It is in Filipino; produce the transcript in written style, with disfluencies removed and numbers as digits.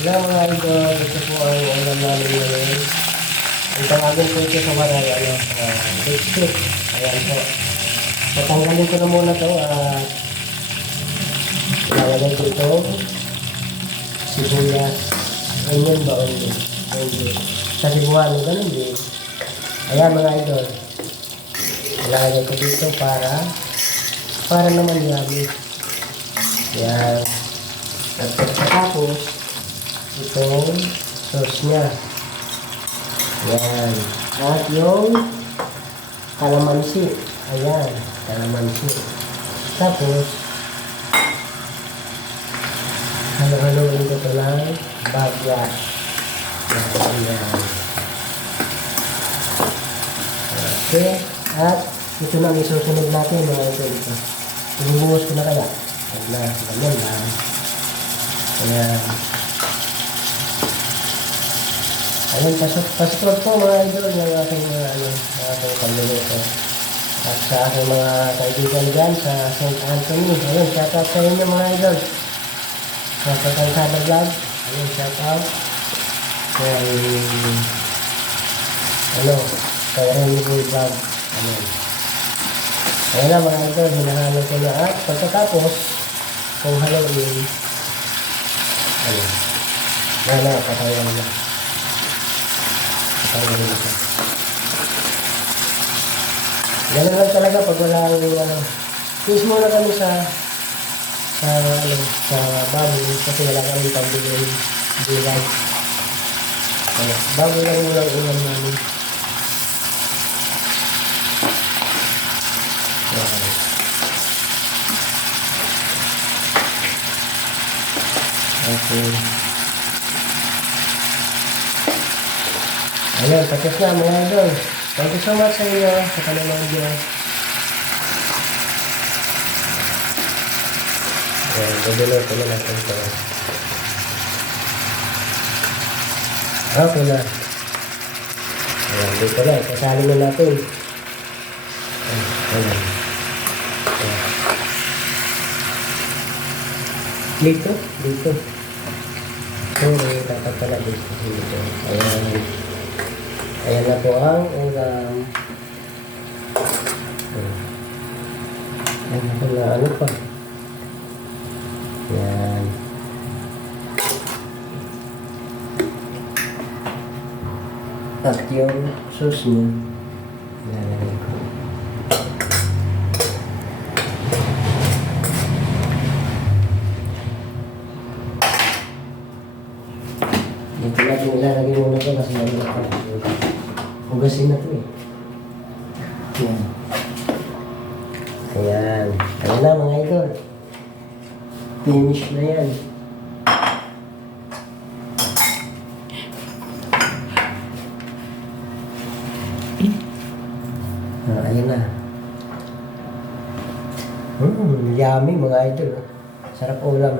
Wala mga idol, ito po ang ulam namin ngayon. Ang tawagin po ito sa waray, lipstick. Ayan po. Patanggalin ko na muna ito at ilalagay ko ito sibuyas. Onion ba? Onion. Onion. Sa Cebuano, ganun din. Ayan mga idol. Ilalagay ko dito para naman yummy. Ayan. At pagkatapos, itong sauce niya. Ayan. At yung kalamansi. Ayan. Kalamansi. Tapos, halo-haloin ko ito ng bagya. Ayan. Okay. At ito na ang isusunod natin mga ito. Ibubuhos ko na kaya. Ayan na. Ganyan lang. Ayan. Ayan, pasok po mga idol ng aking pagluluto. At sa aking mga kaibigan dyan sa St. Anthony. Ayan, shout out sa inyo mga idol. Sa Kalsada Vlog. Ayan, shout out. Kay Remy Boy Vlog. Ayan. Ayan na mga idol, hinahalo ko na at pagkatapos, kung haluin, ayan. Ayan na, patayan na. Ganun lang talaga pag wala Please muna kami sa baboy kasi wala kami pambili gulay. Kaya baboy lang muna ang ulam namin. Okay. Ayan, tapos na mga idol. Thank you so much sa inyo sa panonood nyo. Ayan, tuloy ko na natin ito. Okay na. Ayan, dito na. Kasali na natin. Ayan. Dito. Sorry, dapat pala dito. Ayan. Ayan na po ang ulam. Ayan na po na ano pa. Ayan. At yung sauce niya. Ayan. Dito natin ilalagay muna ito kasi namin ako. Hugasin na ito eh. Ayan. Ayan. Ayan na mga idol. Finish na yan. Ayan na. Yummy mga idol. Sarap ulam.